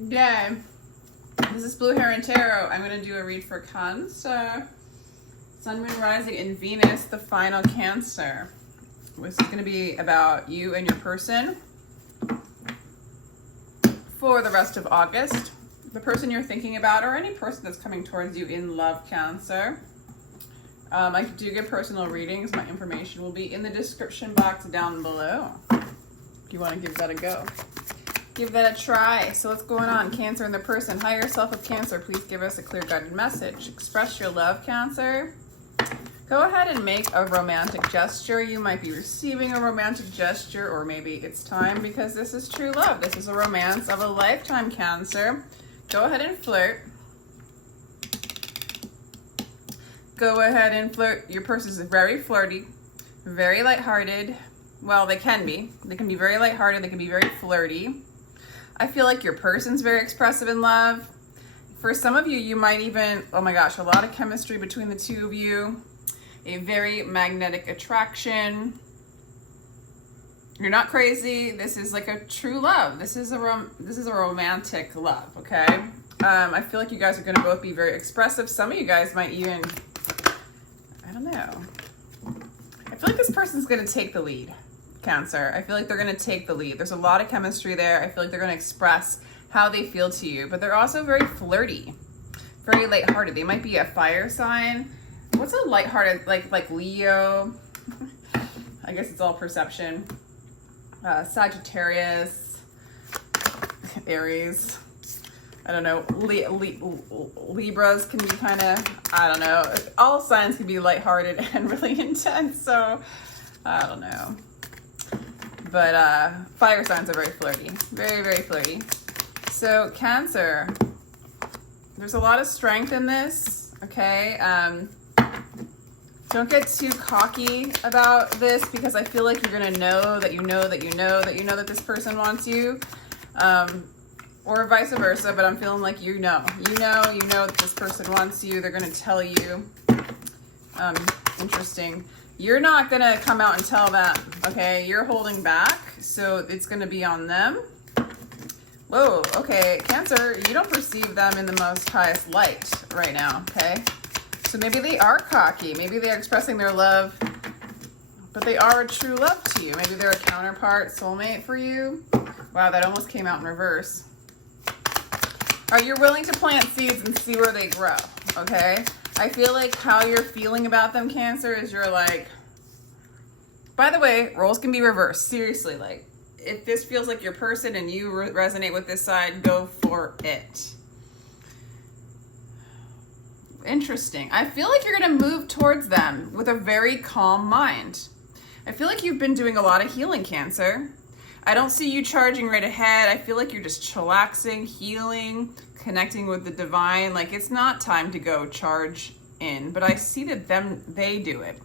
Yay. This is Blue Heron Tarot. I'm going to do a read for Cancer. Sun, Moon, Rising in Venus, the final Cancer. This is going to be about you and your person for the rest of August. The person you're thinking about or any person that's coming towards you in love, Cancer. I do get personal readings. My information will be in the description box down below if you want to give that a go. Give that a try. So what's going on? Cancer and the person. Higher self of Cancer, please give us a clear guided message. Express your love, Cancer. Go ahead and make a romantic gesture. You might be receiving a romantic gesture, or maybe it's time because this is true love. This is a romance of a lifetime, Cancer. Go ahead and flirt. Go ahead and flirt. Your person is very flirty, very lighthearted. Well, they can be. They can be very lighthearted. They can be very flirty. I feel like your person's very expressive in love. For some of you, you might even, oh my gosh, a lot of chemistry between the two of you. A very magnetic attraction. You're not crazy. This is like a true love. This is a romantic love, okay? I feel like you guys are going to both be very expressive. Some of you guys might even, I don't know. I feel like this person's going to take the lead, Cancer. I feel like they're going to take the lead. There's a lot of chemistry there. I feel like they're going to express how they feel to you, but they're also very flirty, very lighthearted. They might be a fire sign. What's a lighthearted, like Leo? I guess it's all perception. Sagittarius, Aries. I don't know. Libras can be kind of, I don't know. All signs can be lighthearted and really intense. So I don't know. But fire signs are very flirty. Very, very flirty. So Cancer, there's a lot of strength in this, okay? Don't get too cocky about this because I feel like you're gonna know that you know that you know that you know that this person wants you, or vice versa, but I'm feeling like you know that this person wants you. They're gonna tell you. Interesting. You're not gonna come out and tell them, okay? You're holding back, so it's gonna be on them. Whoa, okay, Cancer, you don't perceive them in the most highest light right now, okay? So maybe they are cocky. Maybe they're expressing their love, but they are a true love to you. Maybe they're a counterpart, soulmate for you. Wow, that almost came out in reverse. All right, you're willing to plant seeds and see where they grow, okay? I feel like how you're feeling about them, Cancer, is you're like, by the way, roles can be reversed. Seriously, like, if this feels like your person and you resonate with this side, go for it. Interesting. I feel like you're going to move towards them with a very calm mind. I feel like you've been doing a lot of healing, Cancer. I don't see you charging right ahead. I feel like you're just chillaxing, healing, connecting with the divine. Like, it's not time to go charge in, but I see that they do it.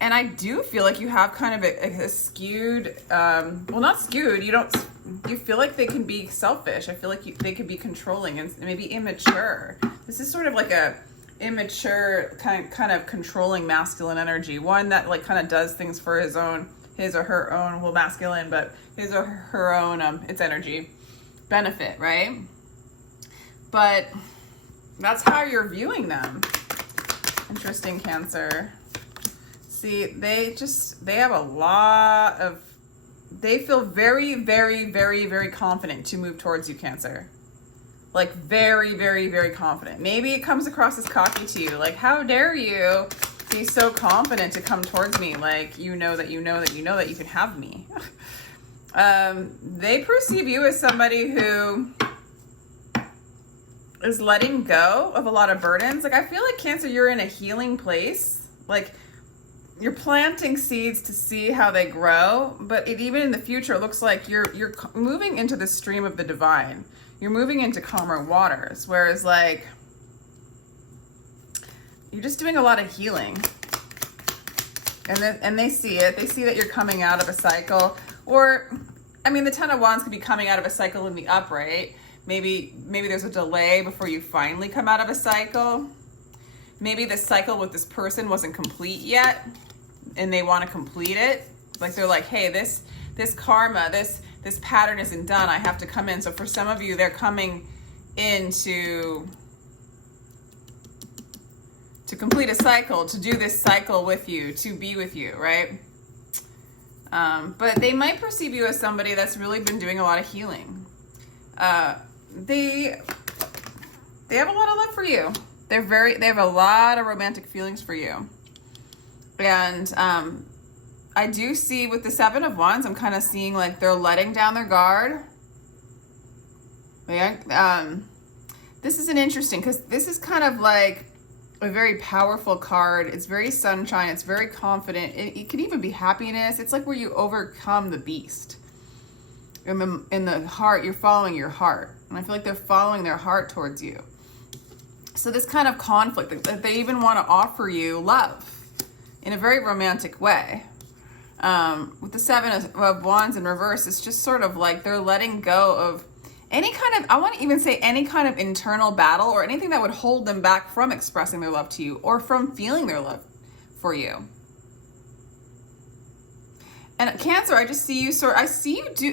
And I do feel like you have kind of a skewed, well, not skewed, you feel like they can be selfish. I feel like they could be controlling and maybe immature. This is sort of like a immature kind of controlling masculine energy. One that like kind of does things for his or her own, well, masculine, but his or her own, its energy benefit, right? But that's how you're viewing them. Interesting, Cancer. See, they have a lot of, they feel very, very, very, very confident to move towards you, Cancer. Like very, very, very confident. Maybe it comes across as cocky to you. Like, how dare you be so confident to come towards me? Like, you know that you know that you know that you can have me. They perceive you as somebody who is letting go of a lot of burdens. Like, I feel like, Cancer, you're in a healing place. Like, you're planting seeds to see how they grow, but even in the future, it looks like you're moving into the stream of the divine. You're moving into calmer waters, whereas like you're just doing a lot of healing. And they see it. They see that you're coming out of a cycle, or I mean, the Ten of Wands could be coming out of a cycle in the upright. Maybe there's a delay before you finally come out of a cycle. Maybe the cycle with this person wasn't complete yet, and they want to complete it. Like they're like, hey, this karma, this this pattern isn't done, I have to come in. So for some of you, they're coming in to complete a cycle, to do this cycle with you, to be with you, right? But they might perceive you as somebody that's really been doing a lot of healing. They have a lot of love for you. They have a lot of romantic feelings for you. And I do see with the Seven of Wands, I'm kind of seeing like they're letting down their guard. Yeah. This is an interesting, because this is kind of like a very powerful card. It's very sunshine. It's very confident. It could even be happiness. It's like where you overcome the beast. In the heart, you're following your heart. And I feel like they're following their heart towards you. So this kind of conflict, they even want to offer you love in a very romantic way. With the Seven of Wands in reverse, it's just sort of like they're letting go of any kind of, I want to even say any kind of internal battle or anything that would hold them back from expressing their love to you or from feeling their love for you. And Cancer, I just see you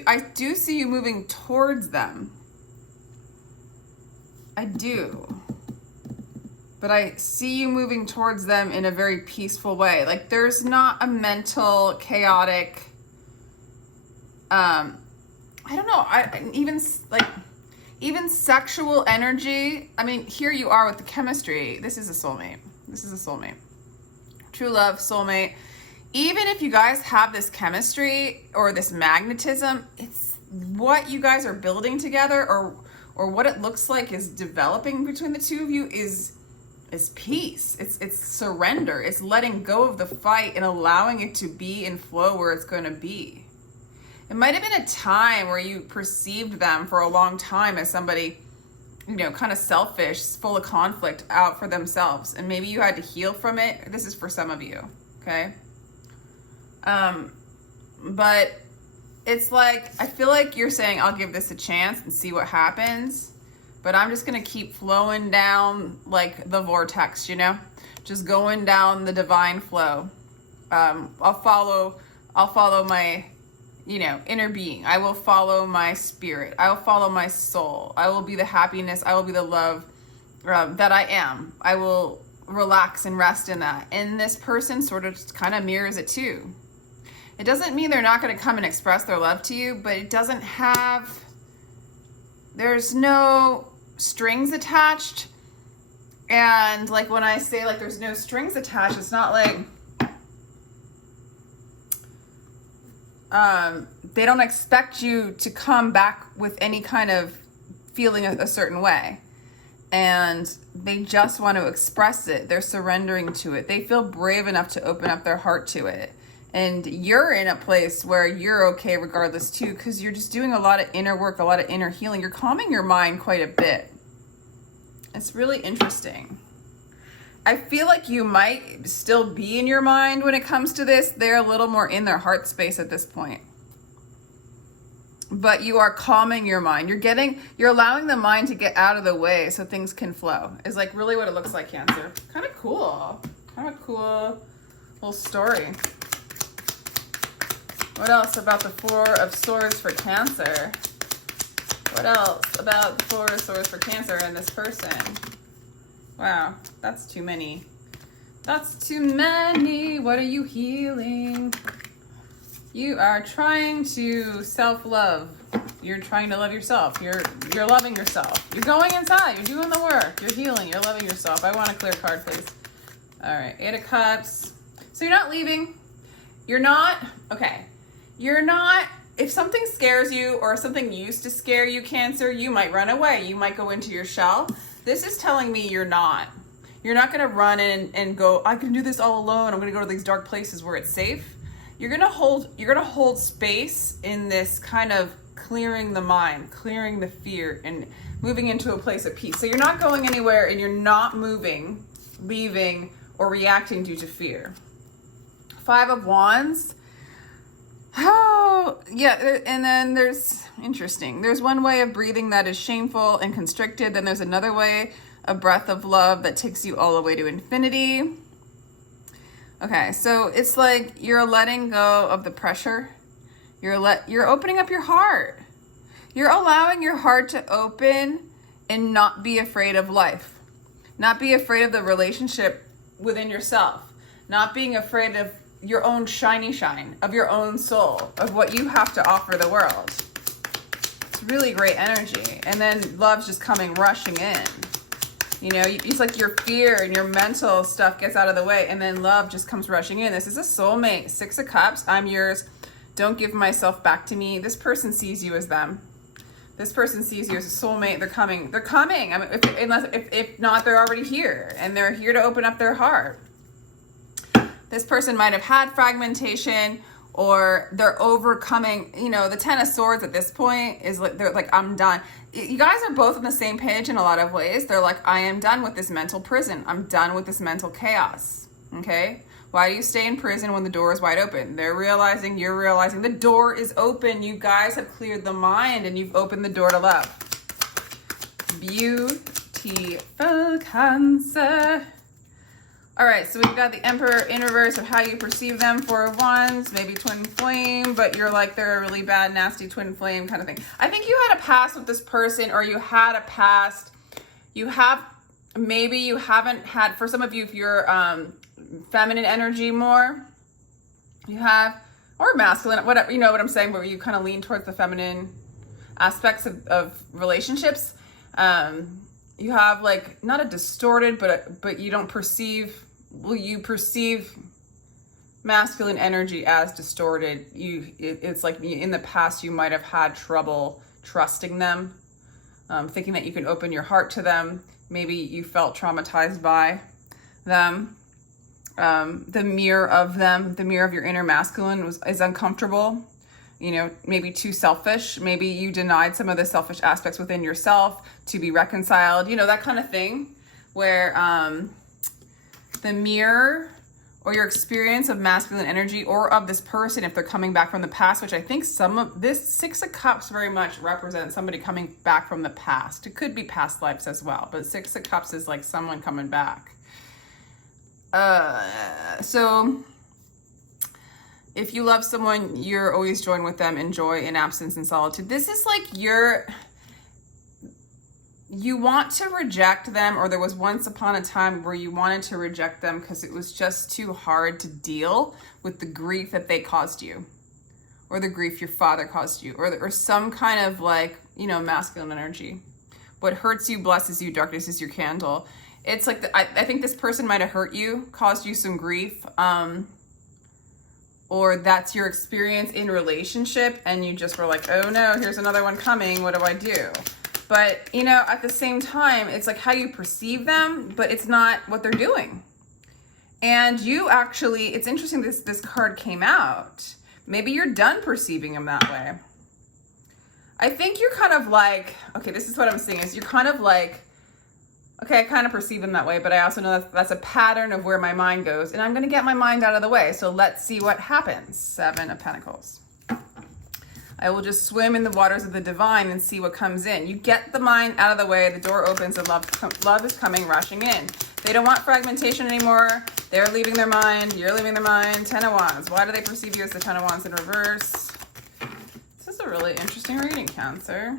I do see you moving towards them. I do. But I see you moving towards them in a very peaceful way. Like there's not a mental, chaotic, I don't know, even sexual energy. I mean, here you are with the chemistry. This is a soulmate. This is a soulmate. True love, soulmate. Even if you guys have this chemistry or this magnetism, it's what you guys are building together or what it looks like is developing between the two of you is peace. It's surrender. It's letting go of the fight and allowing it to be in flow where it's going to be. It might have been a time where you perceived them for a long time as somebody, kind of selfish, full of conflict, out for themselves. And maybe you had to heal from it. This is for some of you, okay? But it's like, I feel like you're saying, I'll give this a chance and see what happens. But I'm just going to keep flowing down like the vortex, just going down the divine flow. I'll follow my, inner being. I will follow my spirit. I will follow my soul. I will be the happiness. I will be the love that I am. I will relax and rest in that. And this person sort of just kind of mirrors it too. It doesn't mean they're not going to come and express their love to you, but it doesn't have, there's no strings attached. And like when I say like there's no strings attached, it's not like they don't expect you to come back with any kind of feeling a certain way. And they just want to express it. They're surrendering to it. They feel brave enough to open up their heart to it. And you're in a place where you're okay regardless too, because you're just doing a lot of inner work, a lot of inner healing. You're calming your mind quite a bit. It's really interesting. I feel like you might still be in your mind when it comes to this. They're a little more in their heart space at this point. But you are calming your mind. You're allowing the mind to get out of the way so things can flow. Is like really what it looks like, Cancer. Kind of cool little story. What else about the Four of Swords for Cancer? What else about the Four of Swords for Cancer and this person? Wow, that's too many. That's too many. What are you healing? You are trying to self-love. You're trying to love yourself. You're loving yourself. You're going inside. You're doing the work. You're healing. You're loving yourself. I want a clear card, please. All right, Eight of Cups. So you're not leaving. You're not, if something scares you or something used to scare you, Cancer, you might run away. You might go into your shell. This is telling me you're not. You're not going to run in and go, I can do this all alone. I'm going to go to these dark places where it's safe. You're going to hold space in this kind of clearing the mind, clearing the fear, and moving into a place of peace. So you're not going anywhere and you're not moving, leaving, or reacting due to fear. Five of Wands. Oh, yeah, and then there's one way of breathing that is shameful and constricted. Then there's another way, a breath of love that takes you all the way to infinity. Okay, so it's like you're letting go of the pressure. You're opening up your heart. You're allowing your heart to open and not be afraid of life. Not be afraid of the relationship within yourself. Not being afraid of your own shiny shine, of your own soul, of what you have to offer the world. It's really great energy. And then love's just coming rushing in. You know, it's like your fear and your mental stuff gets out of the way, and then love just comes rushing in. This is a soulmate. 6 of Cups. I'm yours. Don't give myself back to me. This person sees you as them. This person sees you as a soulmate. They're coming. They're coming. I mean, if not, they're already here, and they're here to open up their heart. This person might have had fragmentation, or they're overcoming. You know, the 10 of Swords at this point is like, they're like, I'm done. You guys are both on the same page in a lot of ways. They're like, I am done with this mental prison. I'm done with this mental chaos. Okay? Why do you stay in prison when the door is wide open? They're realizing, you're realizing the door is open. You guys have cleared the mind and you've opened the door to love. Beautiful, Cancer. All right, so we've got the Emperor in reverse of how you perceive them. 4 of Wands, maybe twin flame, but you're like, they're a really bad, nasty twin flame kind of thing. I think you had a past with this person, or you had a past. You have, maybe you haven't had, for some of you, if you're feminine energy more, you have, or masculine, whatever, you know what I'm saying, where you kind of lean towards the feminine aspects of relationships. You have like, not a distorted, but you don't perceive, well, you perceive masculine energy as distorted. It's like in the past, you might have had trouble trusting them, thinking that you can open your heart to them. Maybe you felt traumatized by them. The mirror of them, the mirror of your inner masculine is uncomfortable. You know, maybe too selfish. Maybe you denied some of the selfish aspects within yourself to be reconciled. You know, that kind of thing, where the mirror or your experience of masculine energy, or of this person, if they're coming back from the past, which I think some of this 6 of Cups very much represents somebody coming back from the past. It could be past lives as well, but 6 of Cups is like someone coming back. So if you love someone, you're always joined with them in joy, in absence, and solitude. This is like you want to reject them, or there was once upon a time where you wanted to reject them because it was just too hard to deal with the grief that they caused you, or the grief your father caused you, or some kind of like, you know, masculine energy. What hurts you blesses you. Darkness is your candle. It's like, I think this person might have hurt you, caused you some grief, or that's your experience in relationship, and you just were like, oh no, here's another one coming, what do I do? But, you know, at the same time, it's like how you perceive them, but it's not what they're doing. And you actually, it's interesting this card came out. Maybe you're done perceiving them that way. I think you're kind of like, okay, this is what I'm seeing, is you're kind of like, okay, I kind of perceive them that way, but I also know that's a pattern of where my mind goes, and I'm going to get my mind out of the way. So let's see what happens. 7 of Pentacles. I will just swim in the waters of the divine and see what comes in. You get the mind out of the way, the door opens, and love is coming rushing in. They don't want fragmentation anymore. They're leaving their mind. You're leaving their mind. 10 of Wands. Why do they perceive you as the 10 of Wands in reverse? This is a really interesting reading, Cancer.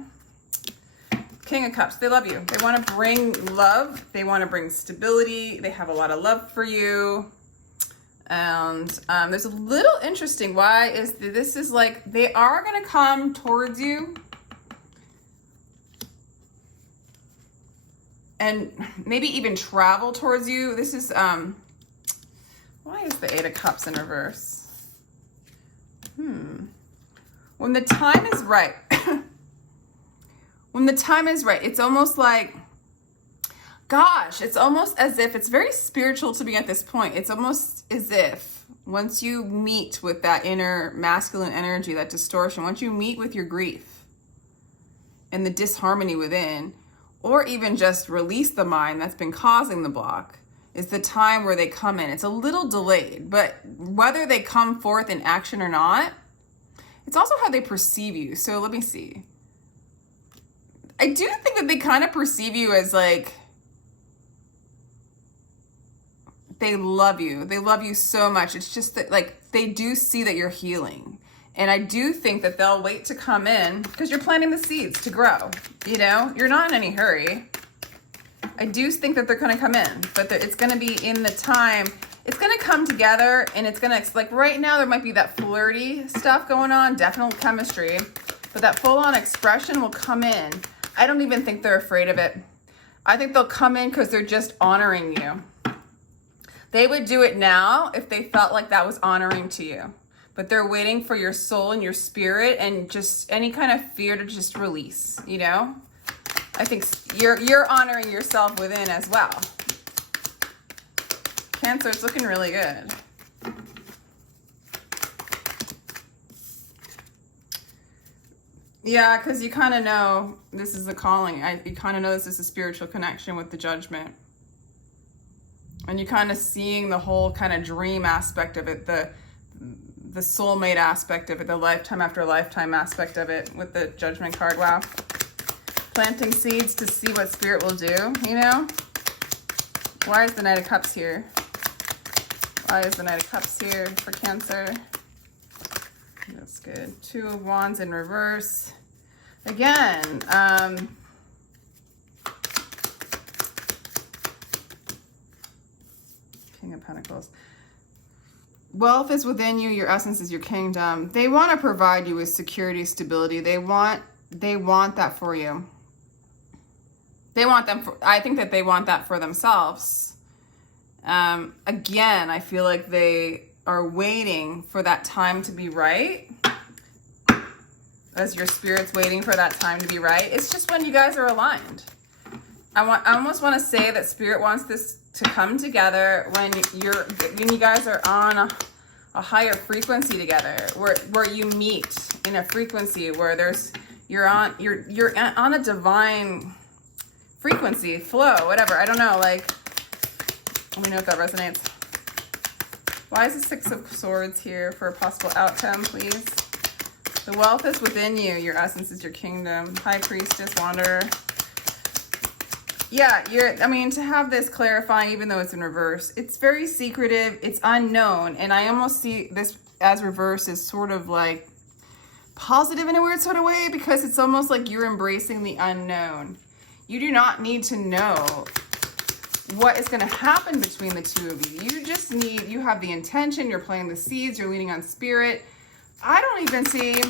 King of Cups, they love you. They want to bring love. They want to bring stability. They have a lot of love for you. And there's a little interesting, why is this is like, they are going to come towards you. And maybe even travel towards you. This is, why is the 8 of Cups in reverse? When the time is right, when the time is right, it's almost like, gosh, it's almost as if, it's very spiritual to me at this point. It's almost as if once you meet with that inner masculine energy, that distortion, once you meet with your grief and the disharmony within, or even just release the mind that's been causing the block, is the time where they come in. It's a little delayed, but whether they come forth in action or not, it's also how they perceive you. So let me see. I do think that they kind of perceive you as like, they love you. They love you so much. It's just that like, they do see that you're healing, And I do think that they'll wait to come in because you're planting the seeds to grow. You know, you're not in any hurry. I do think that they're going to come in, but it's going to be in the time. It's going to come together, and it's going to, like right now, there might be that flirty stuff going on, definitely chemistry, but that full-on expression will come in. I don't even think they're afraid of it. I think they'll come in because they're just honoring you. They would do it now if they felt like that was honoring to you. But they're waiting for your soul and your spirit and just any kind of fear to just release, you know? I think you're honoring yourself within as well. Cancer, it's looking really good. Yeah, because you kind of know this is a calling. You kind of know this is a spiritual connection with the Judgment. And you're kind of seeing the whole kind of dream aspect of it, the soulmate aspect of it, the lifetime after lifetime aspect of it with the Judgment card. Wow. Planting seeds to see what Spirit will do, you know? Why is the Knight of Cups here? Why is the Knight of Cups here for Cancer? That's good. Two of Wands in reverse. Again, King of Pentacles. Wealth is within you. Your essence is your kingdom. They want to provide you with security, stability. They want that for you. I think that they want that for themselves. Again, I feel like they are waiting for that time to be right. As your spirit's waiting for that time to be right. It's just when you guys are aligned. I almost want to say that Spirit wants this to come together when you guys are on a higher frequency together, where you meet in a frequency where you're on a divine frequency, flow, whatever. I don't know, like, let me know if that resonates. Why is the Six of Swords here for a possible outcome, please? The wealth is within you. Your essence is your kingdom. High Priestess, Wanderer. Yeah, to have this clarifying, even though it's in reverse, it's very secretive, it's unknown, and I almost see this as reverse as sort of like positive in a weird sort of way, because it's almost like you're embracing the unknown. You do not need to know what is going to happen between the two of you. You have the intention, you're planting the seeds, you're leaning on Spirit. I don't even see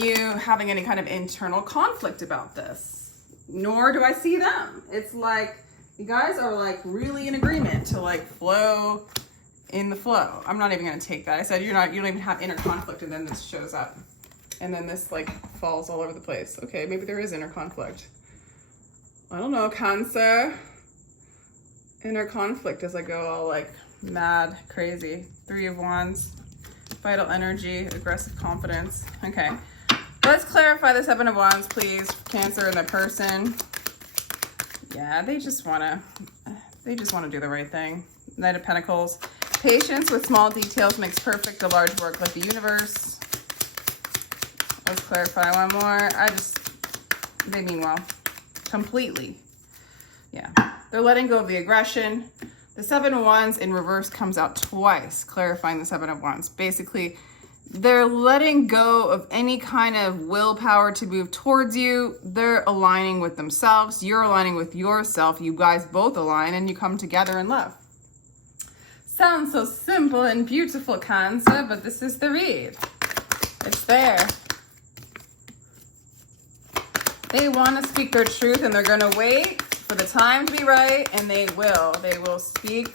you having any kind of internal conflict about this, nor do I see them. It's like you guys are like really in agreement to like flow in the flow. I'm not even going to take that. I said you don't even have inner conflict, and then this shows up, and then this like falls all over the place. Okay, maybe there is inner conflict. I don't know, Cancer. Inner conflict as I go all like mad, crazy. Three of Wands. Vital energy, aggressive confidence. Okay, let's clarify the Seven of Wands, please. Cancer and the person. Yeah, they just want to do the right thing. Knight of Pentacles. Patience with small details makes perfect a large work like the universe. Let's clarify one more. They mean well. Completely. Yeah, they're letting go of the aggression. The Seven of Wands in reverse comes out twice, clarifying the Seven of Wands. Basically, they're letting go of any kind of willpower to move towards you. They're aligning with themselves. You're aligning with yourself. You guys both align, and you come together in love. Sounds so simple and beautiful, Cancer, but this is the read. It's there. They want to speak their truth, and they're going to wait for the time to be right, and they will speak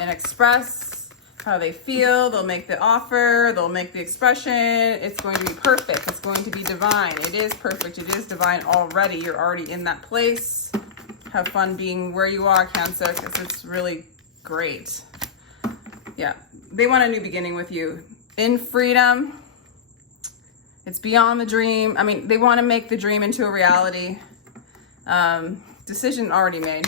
and express how they feel. They'll make the offer, they'll make the expression. It's going to be perfect. It's going to be divine. It is perfect. It is divine already. You're already in that place. Have fun being where you are, Cancer, because it's really great. Yeah, they want a new beginning with you in freedom. It's beyond the dream. I mean, they want to make the dream into a reality. Decision already made.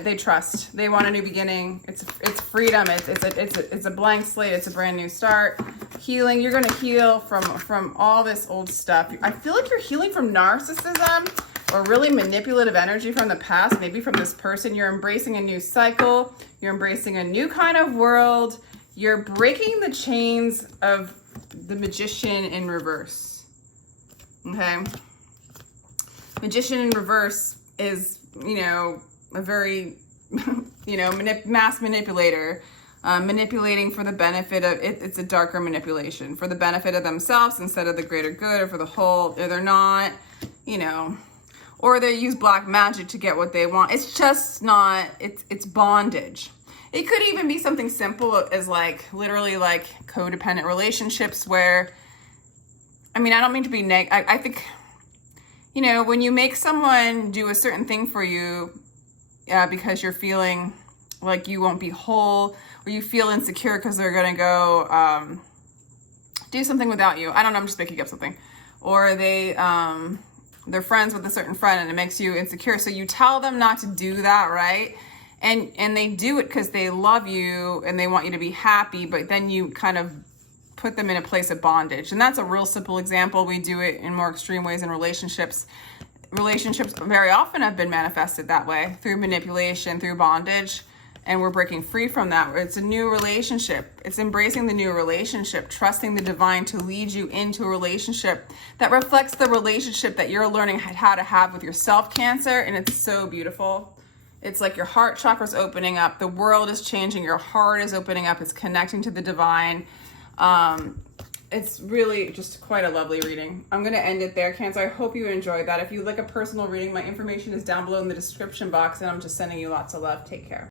They trust. They want a new beginning. It's freedom. It's a blank slate. It's a brand new start. Healing. You're gonna heal from all this old stuff. I feel like you're healing from narcissism or really manipulative energy from the past. Maybe from this person. You're embracing a new cycle. You're embracing a new kind of world. You're breaking the chains of the Magician in reverse. Okay? Magician in reverse is, you know, a very, you know, mass manipulator. Manipulating for the benefit of, it's a darker manipulation. For the benefit of themselves instead of the greater good or for the whole, or they're not, you know, or they use black magic to get what they want. It's just not, it's bondage. It could even be something simple as like, literally like codependent relationships where, I mean, I don't mean to be I think, you know, when you make someone do a certain thing for you because you're feeling like you won't be whole, or you feel insecure because they're going to go do something without you. I don't know, I'm just making up something. Or they're friends with a certain friend and it makes you insecure. So you tell them not to do that, right? And they do it because they love you and they want you to be happy, but then you kind of put them in a place of bondage. And that's a real simple example. We do it in more extreme ways in relationships. Relationships very often have been manifested that way, through manipulation, through bondage. And we're breaking free from that. It's a new relationship. It's embracing the new relationship, trusting the divine to lead you into a relationship that reflects the relationship that you're learning how to have with yourself, Cancer. And it's so beautiful. It's like your heart chakra's opening up. The world is changing. Your heart is opening up. It's connecting to the divine. It's really just quite a lovely reading. I'm going to end it there, Cancer. I hope you enjoyed that. If you'd like a personal reading, my information is down below in the description box, and I'm just sending you lots of love. Take care.